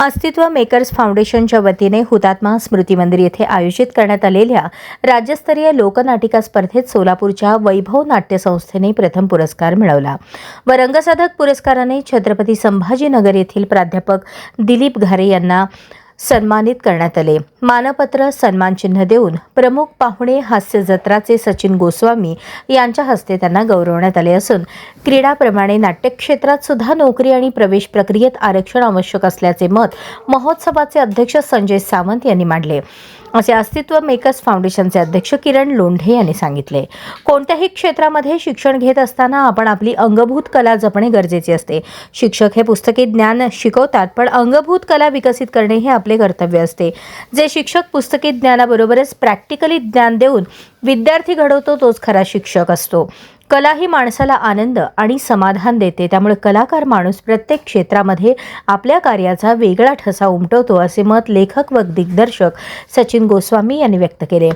अस्तित्व मेकर्स फाउंडेशनच्या वतीने हुतात्मा स्मृती मंदिर येथे आयोजित करण्यात आलेल्या राज्यस्तरीय लोकनाटिका स्पर्धेत सोलापूरच्या वैभव नाट्य संस्थेने प्रथम पुरस्कार मिळवला. व रंगसाधक पुरस्काराने छत्रपती संभाजीनगर येथील प्राध्यापक दिलीप घारे यांना सन्मानित करण्यात आले. मानपत्र सन्मानचिन्ह देऊन प्रमुख पाहुणे हास्य जत्राचे सचिन गोस्वामी यांच्या हस्ते त्यांना गौरवण्यात आले असून क्रीडाप्रमाणे नाट्यक्षेत्रात सुद्धा नोकरी आणि प्रवेश प्रक्रियेत आरक्षण आवश्यक असल्याचे मत महोत्सवाचे अध्यक्ष संजय सावंत यांनी मांडले. असे अस्तित्व मेकर्स फाउंडेशनचे अध्यक्ष किरण लोंढे यांनी सांगितले. कोणत्याही क्षेत्रामध्ये शिक्षण घेत असताना आपण आपली अंगभूत कला जपणे गरजेचे असते. शिक्षक हे पुस्तकी ज्ञान शिकवतात पण अंगभूत कला विकसित करणे हे आपले कर्तव्य असते. जे शिक्षक पुस्तकी ज्ञानाबरोबरच प्रॅक्टिकली ज्ञान देऊन विद्यार्थी घडवतो तोच खरा शिक्षक असतो. कला ही माणसाला आनंद आणि समाधान देते. त्यामुळे कलाकार माणूस प्रत्येक क्षेत्रामध्ये आपल्या कार्याचा वेगळा ठसा उमटवतो असे मत लेखक व दिग्दर्शक सचिन गोस्वामी यांनी व्यक्त केले.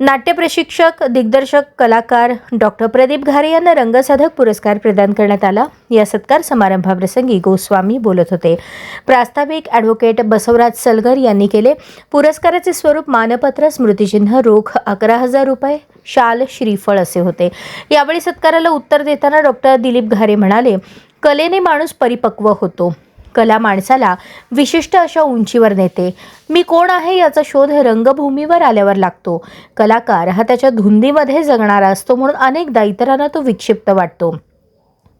नाट्य प्रशिक्षक दिग्दर्शक कलाकार डॉक्टर प्रदीप घारे यांना रंगसाधक पुरस्कार प्रदान करण्यात आला. या सत्कार समारंभाप्रसंगी गोस्वामी बोलत होते. प्रास्ताविक ॲडव्होकेट बसवराज सलगर यांनी केले. पुरस्काराचे स्वरूप मानपत्र स्मृतिचिन्ह रोख अकरा हजार रुपये शाल श्रीफळ असे होते. यावेळी सत्काराला उत्तर देताना डॉक्टर दिलीप घारे म्हणाले कलेने माणूस परिपक्व होतो. कला माणसाला विशिष्ट अशा उंचीवर नेते. मी कोण आहे याचा शोध रंगभूमीवर आल्यावर लागतो. कलाकार हा त्याच्या धुंदीमध्ये जगणारा असतो म्हणून अनेकदा इतरांना तो विक्षिप्त वाटतो.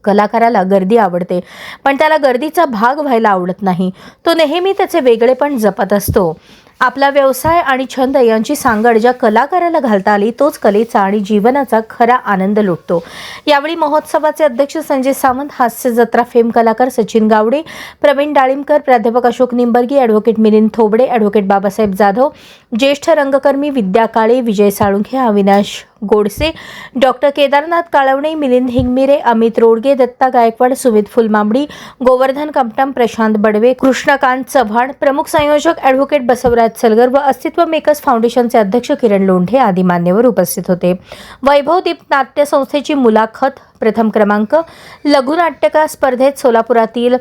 कलाकाराला गर्दी आवडते पण त्याला गर्दीचा भाग व्हायला आवडत नाही. तो नेहमी त्याचे वेगळेपण जपत असतो. आपला व्यवसाय आणि छंद यांची सांगड ज्या कलाकाराला घालता आली तोच कलेचा आणि जीवनाचा खरा आनंद लुटतो. यावेळी महोत्सवाचे अध्यक्ष संजय सावंत हास्य जत्रा फेम कलाकार सचिन गावडे प्रवीण डाळिंबकर प्राध्यापक अशोक निंबर्गी ॲडव्होकेट मिलिंद थोबडे ॲडव्होकेट बाबासाहेब जाधव ज्येष्ठ रंगकर्मी विद्या काळे विजय साळुंखे अविनाश गोडसे. डॉक्टर केदारनाथ काळवणे मिलिंद हिंगमिरे अमित रोडगे दत्ता गायकवाड सुमित फुलमांबडी गोवर्धन कमटम प्रशांत बडवे कृष्णकांत चव्हाण प्रमुख संयोजक ॲडव्होकेट बसवराज सलगर व अस्तित्व मेकर्स फाउंडेशनचे अध्यक्ष किरण लोंढे आदी मान्यवर उपस्थित होते. वैभवदीप नाट्य संस्थेची मुलाखत प्रथम क्रमांक लघुनाट्यकार स्पर्धेत सोलापुरातील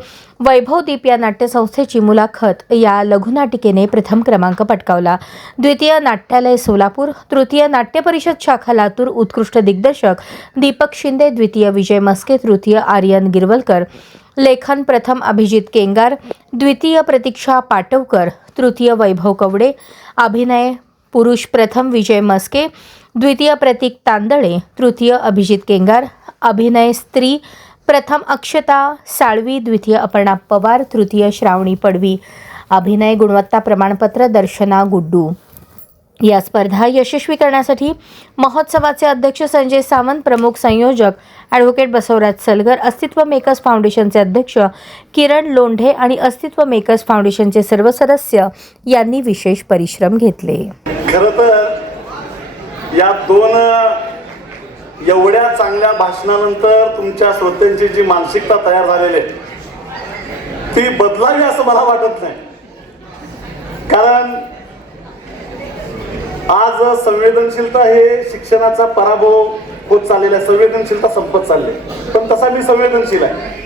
वैभवदीप या नाट्यसंस्थेची मुलाखत या लघुनाटिकेने प्रथम क्रमांक पटकावला. द्वितीय नाट्यालय सोलापूर तृतीय नाट्य परिषद शाखा लातूर उत्कृष्ट दिग्दर्शक दीपक शिंदे द्वितीय विजय मस्के तृतीय आर्यन गिरवलकर. लेखन प्रथम अभिजित केंगार द्वितीय प्रतीक्षा पाटवकर तृतीय वैभव कवडे अभिनय पुरुष प्रथम विजय मस्के द्वितीय प्रतीक तांदळे तृतीय अभिजित केंगार अभिनय स्त्री प्रथम अक्षता साळवी द्वितीय अपर्णा पवार तृतीय श्रावणी पडवी. अभिनय गुणवत्ता प्रमाणपत्र दर्शना गुड्डू. या स्पर्धा यशस्वी करण्यासाठी महोत्सवाचे अध्यक्ष संजय सावंत प्रमुख संयोजक ॲडव्होकेट बसवराज सलगर अस्तित्व मेकर्स फाउंडेशनचे अध्यक्ष किरण लोंढे आणि अस्तित्व मेकर्स फाउंडेशनचे सर्व सदस्य यांनी विशेष परिश्रम घेतले. खरं तर या दोन एवढ्या चांगल्या भाषणानंतर तुमच्या श्रोत्यांची जी मानसिकता तयार झालेली आहे ती बदलावी असं मला वाटत नाही. कारण आज संवेदनशीलता हे शिक्षणाचा पराभव होत चाललेला आहे. संवेदनशीलता संपत चालली आहे. पण तसा मी संवेदनशील आहे.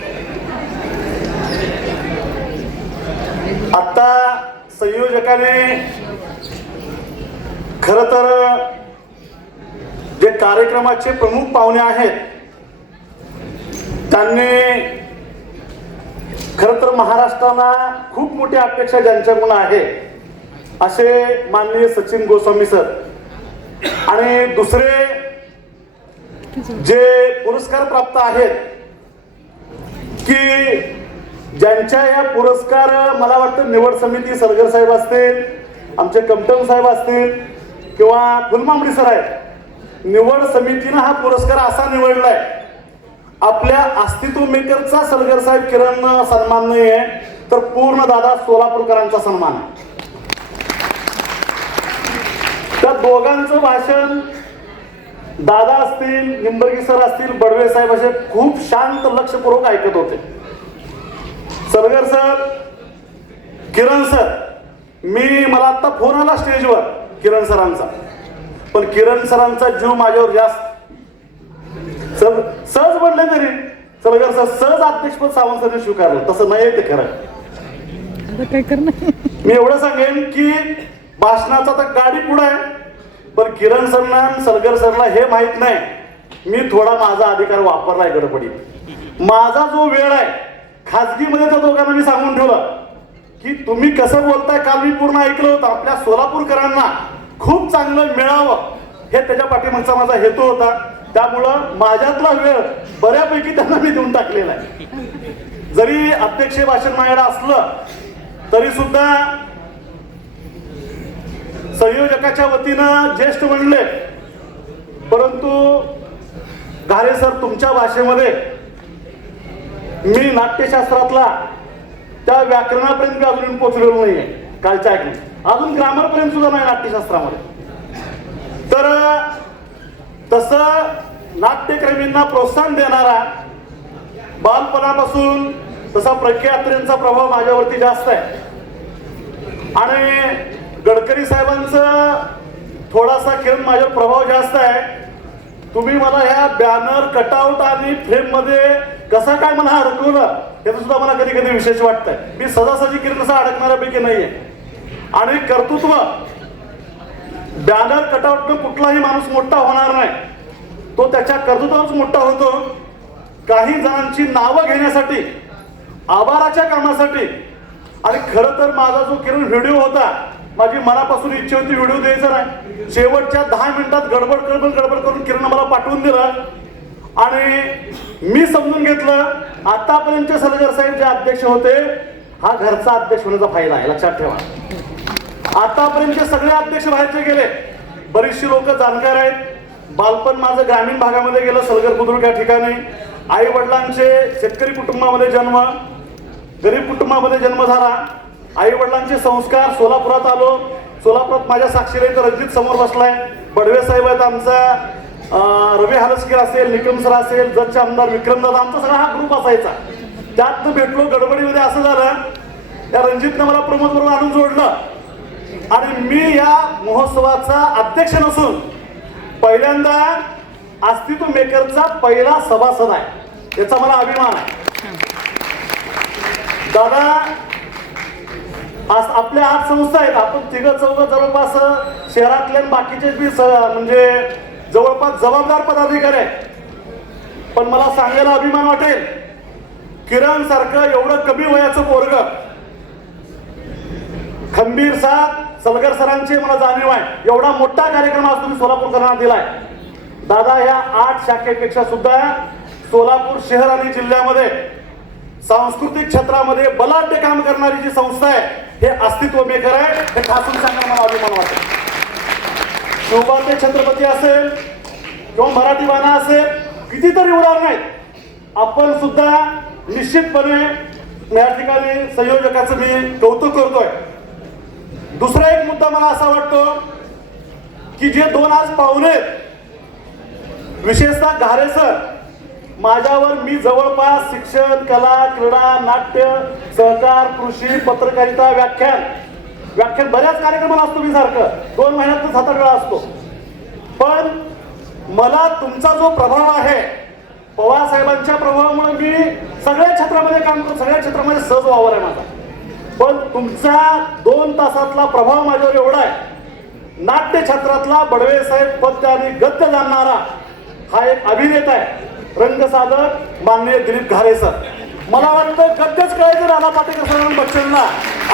आता संयोजकाने खर तर जे कार्यक्रमाचे प्रमुख पाहुणे आहेत त्यांनी खर तर महाराष्ट्राला खूप मोठी अपेक्षा ज्यांच्याकडून आहे. असे माननीय सचिन गोस्वामी सर आणि दुसरे जे पुरस्कार प्राप्त आहेत की ज्यांच्या या पुरस्कार मला वाटतं निवड समिती सरगर साहेब असतील आमचे कमटम साहेब असतील किंवा फुलमांबडी सर आहेत निवड समितीनं हा पुरस्कार असा निवडलाय. आपल्या अस्तित्व मेकरचा सरगर साहेब किरण सन्मान नाही आहे तर पूर्ण दादा सोलापूरकरांचा सन्मान आहे. त्या दोघांचं भाषण दादा असतील निंबर्गी सर असतील बडवे साहेब असे खूप शांत लक्षपूर्वक ऐकत होते. सरगर सर किरण सर मी मला आता फोन आला स्टेजवर किरण सरांचा. पण किरण सरांचा जीव माझ्यावर जास्त सर सहज म्हणले तरी. सरगर सर सहज अध्यक्षपद सावंत सरने स्वीकारलं. तसं नाही ते खरं. काय करणार? मी एवढं सांगेन की भाषणाचा तर गाडी पुढे आहे. पण किरण सरना सलगर सरला हे माहीत नाही. मी थोडा माझा अधिकार वापरलाय गडबडीत. माझा जो वेळ आहे खाजगीमध्ये त्या दोघांना मी सांगून ठेवलं की तुम्ही कसं बोलताय काल मी पूर्ण ऐकलं होतं. आपल्या सोलापूरकरांना खूप चांगलं मिळावं. हे त्याच्या पाठीमागचा माझा हेतू होता. त्यामुळं माझ्यातला वेळ बऱ्यापैकी त्यांना मी देऊन टाकलेला आहे. जरी अध्यक्ष भाषण माझ्याकडे असलं तरी सुद्धा संयोजकाच्या वतीनं ज्येष्ठ म्हणले परंतु घारे सर तुमच्या भाषेमध्ये मी नाट्यशास्त्रातला त्या व्याकरणापर्यंत मी अजून पोचलेलो नाहीये कालच्या ऐकून अजून ग्रामरपर्यंत सुद्धा नाही नाट्यशास्त्रामध्ये. तर तसं नाट्यक्रमींना प्रोत्साहन देणारा बालपणापासून तसा प्रख्यात्रेंचा प्रभाव माझ्यावरती जास्त आहे. आणि गडकरी साहेबांचं थोडासा किरण माझ्यावर प्रभाव जास्त आहे. तुम्ही मला ह्या बॅनर कटआउट आणि फ्रेममध्ये कसा काय मला अडकवलं त्याचं सुद्धा मला कधी कधी विशेष वाटतंय. मी सजासजी किरण असं अडकणाऱ्यापैकी नाहीये. आणि कर्तृत्व बॅनर कटआउटनं कुठलाही माणूस मोठा होणार नाही. तो त्याच्या कर्तृत्वाच मोठा होतो. काही जणांची नावं घेण्यासाठी आभाराच्या कामासाठी. आणि खरं तर माझा जो किरण व्हिडिओ होता माझी मनापासून इच्छा होती व्हिडिओ द्यायचा नाही. शेवटच्या दहा मिनिटात गडबड गडबड गडबड करून किरण मला पाठवून दिलं. आणि मी समजून घेतलं आतापर्यंत सलगर साहेब जे अध्यक्ष होते हा घरचा अध्यक्ष होण्याचा फायदा आहे. लक्षात ठेवा. आतापर्यंतचे सगळे अध्यक्ष बाहेरचे गेले. बरीचशी लोक जाणकार आहेत. बालपण माझं ग्रामीण भागामध्ये गेलं सलगर बुद्रुक या ठिकाणी. आई वडिलांचे शेतकरी कुटुंबामध्ये जन्म गरीब कुटुंबामध्ये जन्म झाला. आई वडिलांचे संस्कार सोलापुरात आलो. सोलापुरात माझ्या साक्षीला इथं रणजित समोर बसलाय. बडवे साहेब आहेत आमचा. रवी हलसकर असेल निकम सर असेल जजचे आमदार विक्रम दादा आमचा सगळा हा ग्रुप असायचा. त्यातनं भेटलो गडबडीमध्ये असं झालं त्या रणजितनं मला प्रमोद बरोबर आणून जोडलं. आणि मी या महोत्सवाचा अध्यक्ष नसून पहिल्यांदा अस्तित्व मेकरचा पहिला सभासद आहे. याचा मला अभिमान आहे. दादा आज आपल्या आठ संस्था आहेत. आपण तिघ चौघ जवळपास शहरातले बाकीचे बी स- म्हणजे जवळपास जबाबदार पदाधिकारी आहेत. पण मला सांगायला अभिमान वाटेल किरण सारखं एवढं कमी वयाचं पोरग खंबीर साथ सलगर सरांची मला जाणीव आहे. एवढा मोठा कार्यक्रम आज तुम्ही सोलापूरकरांना दिलाय. दादा या आठ शाखेपेक्षा सुद्धा सोलापूर शहर आणि जिल्ह्यामध्ये सांस्कृतिक क्षेत्रामध्ये बलाढ्य काम करणारी जी संस्था आहे हे अस्तित्व मेकर आहे. हे ठासून सांगायला मला अभिमान वाटत शिवबाते छत्रपती असेल किंवा मराठी बाणा असेल कितीतरी उदाहरण आहेत. आपण सुद्धा निश्चितपणे या ठिकाणी संयोजकाचं मी कौतुक करतोय. दुसरा एक मुद्दा मला असा वाटतो की जे दोन आज पाहुणे विशेषतः घारे सर माझ्यावर मी जवळपास शिक्षण कला क्रीडा नाट्य सहकार कृषी पत्रकारिता व्याख्यान व्याख्यान बऱ्याच कार्यक्रमाला असतो मी सारखं. दोन महिन्यात सात आठ वेळा असतो. पण मला तुमचा जो प्रभाव आहे पवार साहेबांच्या प्रभावामुळे मी सगळ्या क्षेत्रामध्ये काम करतो सगळ्या क्षेत्रामध्ये सहज वावर आहे माझा. पण तुमचा दोन तासातला प्रभाव माझ्यावर एवढा आहे. नाट्य क्षेत्रातला बडवे साहेब पद्य आणि गद्य जाणणारा हा एक अभिनेता आहे. रंगसाधक मान्य दिलीप घारे सर. मला वाटतं गद्यच कळायचं राधा पाटेकर सरांना बच्चनला.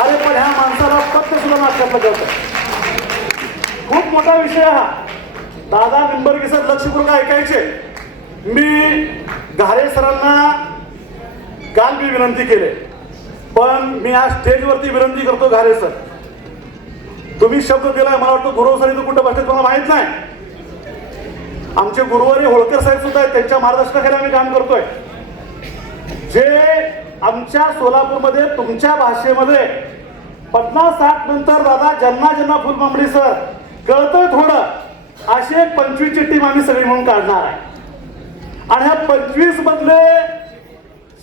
अरे पण ह्या माणसाला पत्य सुद्धा नाटकातलं कळतं खूप मोठा विषय हा. दादा निंबर्गी सर लक्षपूर्वक ऐकायचे. मी घारे सरांना काल मी विनंती केले. पण मी आज स्टेजवरती विनंती करतो घारे सर. तुम्ही शब्द दिलाय मला वाटतं गुरु सर इथं कुठं बसले तुम्हाला माहीत नाही. आमचे गुरुवारी होळकर साहेब सुद्धा आहेत त्यांच्या मार्गदर्शनाखाली आम्ही काम करतोय. जे आमच्या सोलापूरमध्ये तुमच्या भाषेमध्ये पन्नास साठ नंतर दादा ज्यांना ज्यांना फुलमांबडी सर कळतंय थोडं. अशी एक पंचवीसची टीम आम्ही सगळी म्हणून काढणार आहे. आणि ह्या पंचवीस मधले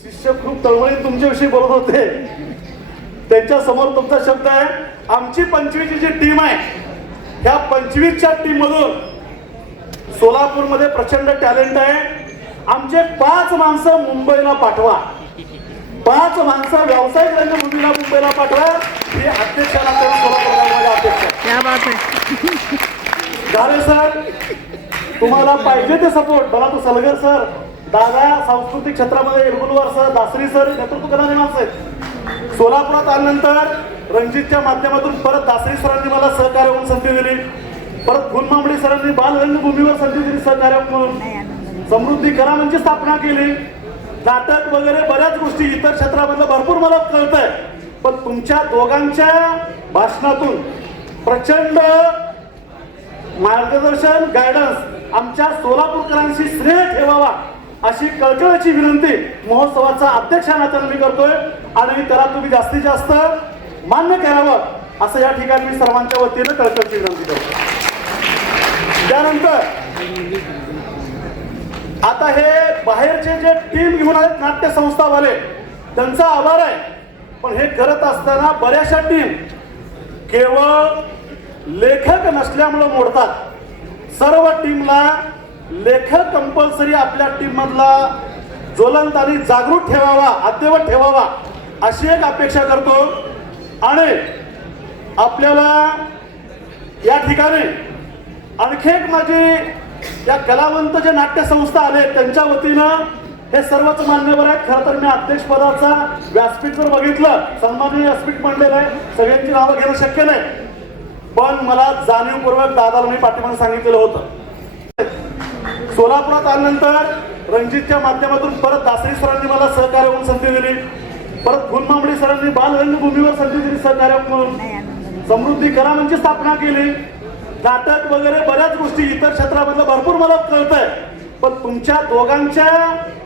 शिष्य खूप तळमळीत तुमच्याविषयी बोलत होते. त्यांच्यासमोर तुमचा शब्द आहे आमची पंचवीसची जी टीम आहे ह्या पंचवीसच्या टीम मधून सोलापूरमध्ये प्रचंड टॅलेंट आहे. आमचे पाच माणसं मुंबईला पाठवा. पाच माणसं व्यावसायिक रंगभूमीला मुंबईला पाठवा. ही अध्यक्षाला अध्यक्ष. क्या बात झाले सर तुम्हाला पाहिजे ते सपोर्ट मला तो सलगर सर दादा सांस्कृतिक क्षेत्रामध्ये इरगुलवार सर दासरी सर नेतृत्व करणारे माणसं आहेत. सोलापुरात आल्यानंतर रणजितच्या माध्यमातून परत दासरी सरांनी मला सहकार्य म्हणून संधी दिली. परत फुलमांबडी सरांनी बाल रंगभूमीवर संधी म्हणून समृद्धी करारांची स्थापना केली. नाटक वगैरे बऱ्याच गोष्टी इतर क्षेत्रामधलं भरपूर मला कळत आहे पण तुमच्या दोघांच्या भाषणातून प्रचंड मार्गदर्शन गायडन्स आमच्या सोलापूरकरांशी श्रेय ठेवावा अशी कळकळीची विनंती महोत्सवाचा अध्यक्ष या नात्याने मी करतोय. आणि त्याला तुम्ही जास्तीत जास्त मान्य करावं असं या ठिकाणी मी सर्वांच्या वतीनं कळकळीची विनंती करतो त्यानंतर आता हे बाहेरचे जे टीम घेऊन आहेत नाट्य संस्थावाले त्यांचा आभार आहे. पण हे करत असताना बऱ्याचशा टीम केवळ लेखक नसल्यामुळं मोडतात. सर्व टीमला लेखक कंपल्सरी आपल्या टीममधला ज्वलंत आणि जागृत ठेवावा अद्यवत ठेवावा अशी एक अपेक्षा करतो. आणि आपल्याला या ठिकाणी आणखी एक माझी या कलावंत जे नाट्य संस्था आले त्यांच्या वतीनं हे सर्वच मान्यवर आहेत. खरं तर मी अध्यक्षपदाचा व्यासपीठ जर बघितलं. सन्माननीय व्यासपीठ म्हणलेलं आहे. सगळ्यांची नावं घेणं शक्य नाही. पण मला जाणीवपूर्वक दादाला मी पाठिंबा सांगितलेलं होतं. सोलापुरात आल्यानंतर रणजितच्या माध्यमातून परत दासरी सरांनी मला सहकार्य म्हणून संधी दिली. परत फुलमांबडी सरांनी बालरंगभूमीवर संधी दिली सहकार्य म्हणून समृद्धी करारांची स्थापना केली. नाटक वगैरे बऱ्याच गोष्टी इतर क्षेत्रामधलं भरपूर मला कळत आहे पण तुमच्या दोघांच्या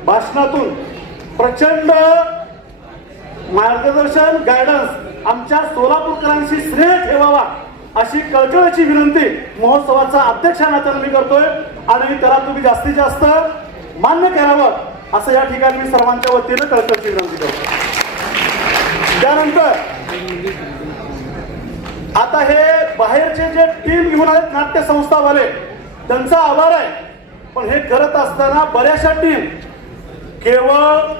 भाषणातून प्रचंड मार्गदर्शन गायडन्स आमच्या सोलापूरकरांशी श्रेय ठेवावा अशी कळकळीची विनंती महोत्सवाचा अध्यक्ष या मी करतोय. आणि त्याला तुम्ही जास्तीत जास्त मान्य करावं असं या ठिकाणी मी सर्वांच्या वतीनं कळकळीची विनंती करतो त्यानंतर आता हे बाहेरचे जे टीम घेऊन आहेत नाट्यसंस्थावाले त्यांचा आभार आहे. पण हे करत असताना बऱ्याचशा टीम केवळ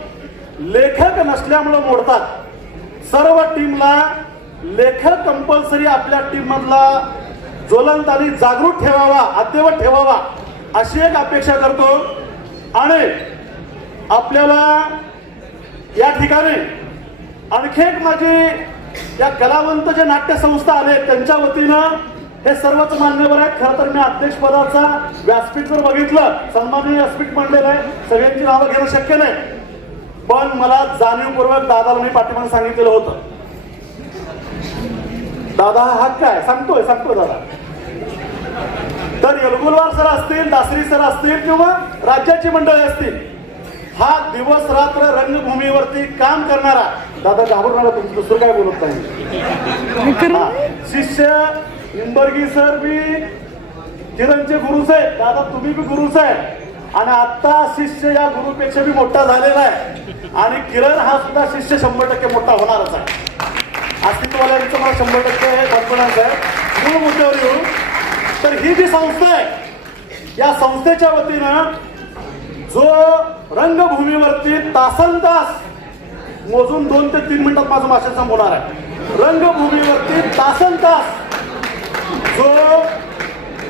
लेखक नसल्यामुळं मोडतात. सर्व टीमला लेखक कंपल्सरी आपल्या टीम मधला ज्वलंत आणि जागृत ठेवावा अद्यवत ठेवावा अशी एक अपेक्षा करतो. आणि आपल्याला या ठिकाणी आणखी एक माझी या कलावंत जे नाट्य संस्था आले त्यांच्या वतीनं हे सर्वच मान्यवर आहेत. खरं तर मी अध्यक्षपदाचा व्यासपीठ जर बघितलं. सन्माननीय व्यासपीठ म्हणलेलं आहे. सगळ्यांची नावं घेणं शक्य नाही. पण मला जाणीवपूर्वक दादाला मी पाठिंबा सांगितलेलं होतं. दादा हा हक्क आहे. सांगतोय सांगतोय दादा. तर यलगुलवार सर असतील दासरी सर असतील किंवा राज्याची मंडळी असतील हा दिवस रात्र रंगभूमीवरती काम करणारा दादा घाबरू नका तुमचं दुसरं काय बोलत नाही? हा, शिष्य निंबर्गी सर बी किरणचे गुरुच आहे दादा तुम्ही बी गुरुच आहे आणि आता शिष्य या गुरुपेक्षा बी मोठा झालेला आहे. आणि किरण हा सुद्धा शिष्य शंभर टक्के मोठा होणारच आहे. अस्तित्ववाल्यांचं मला शंभर टक्के कॉन्फिडन्स आहे. मूळ मुद्द्यावर येऊ. तर ही जी संस्था आहे या संस्थेच्या वतीनं जो रंगभूमीवरती तासन तास मोजून दोन ते तीन मिनिटात माझं भाषण संपवणार आहे. रंगभूमीवरती तासन तास. जो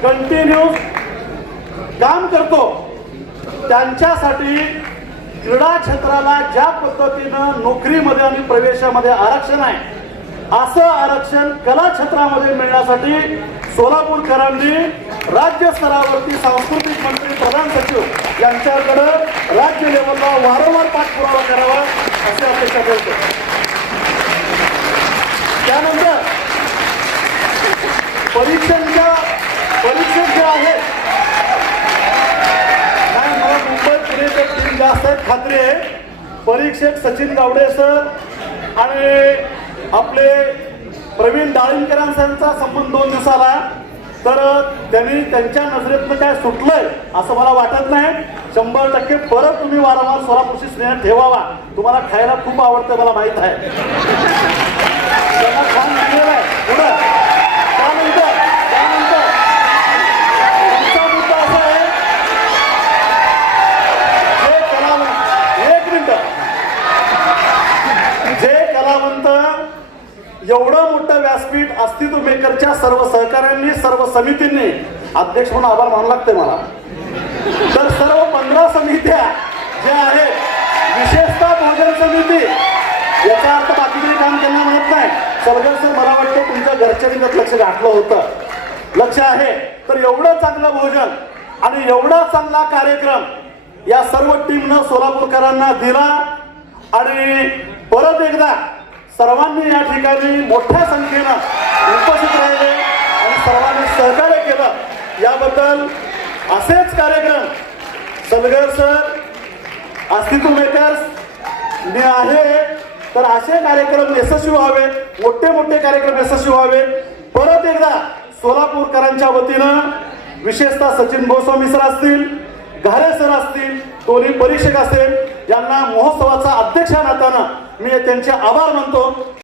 कंटिन्यू काम करतो त्यांच्यासाठी क्रीडा क्षेत्राला ज्या पद्धतीनं नोकरीमध्ये आणि प्रवेशामध्ये आरक्षण आहे असं आरक्षण कला क्षेत्रामध्ये मिळण्यासाठी सोलापूरकरांनी राज्य स्तरावरती सांस्कृतिक मंत्री प्रधान सचिव यांच्याकडं राज्य लेवलला वारंवार पाठपुरावा करावा. असं अपेक्षा करतो त्यानंतर परीक्षांच्या परीक्षक जे आहेत. नाही मला मुंबई पुणे टीम जास्त आहेत खात्री आहे. परीक्षक सचिन गावडे सर आणि आपले प्रवीण डाळिंबकरांचा संबंध दोन दिवसाला तर त्यांनी त्यांच्या नजरेतनं काय सुटलंय असं मला वाटत नाही. शंभर टक्के परत तुम्ही वारंवार सोलापूरशी स्नेह ठेवावा. तुम्हाला खायला खूप आवडतं मला माहीत आहे. त्यांना आहे. पुढं त्यानंतर त्यानंतर तुमचा मुद्दा असा आहे हे कलावंत एक मिनिट एवढं मोठं व्यासपीठ अस्तित्व मेकरच्या सर्व सहकाऱ्यांनी सर्व समितींनी अध्यक्ष म्हणून आभार मानावं लागते मला. तर सर्व पंधरा समित्या ज्या आहेत विशेषतः भोजन समिती याचा अर्थ बाकीचे काम त्यांना म्हणत नाही. सरगर सर मला वाटतं तुमच्या घरच्यांनी त्यात लक्ष घातलं होतं. लक्ष आहे तर एवढं चांगलं भोजन आणि एवढा चांगला कार्यक्रम या सर्व टीमनं सोलापूरकरांना दिला आणि परत एकदा सर्वांनी या ठिकाणी मोठ्या संख्येनं उपस्थित राहिले आणि सर्वांनी सहकार्य केलं. याबद्दल असेच कार्यक्रम. सलगर सर अस्तित्व मेकर्स मी आहे. तर असे कार्यक्रम यशस्वी व्हावे मोठे मोठे कार्यक्रम यशस्वी व्हावे. परत एकदा सोलापूरकरांच्या वतीनं विशेषतः सचिन गोस्वामी सर असतील घारे सर असतील दोन्ही परीक्षक असेल यांना महोत्सवाचा अध्यक्ष या नात्यानं मी त्यांचे आभार मानतो.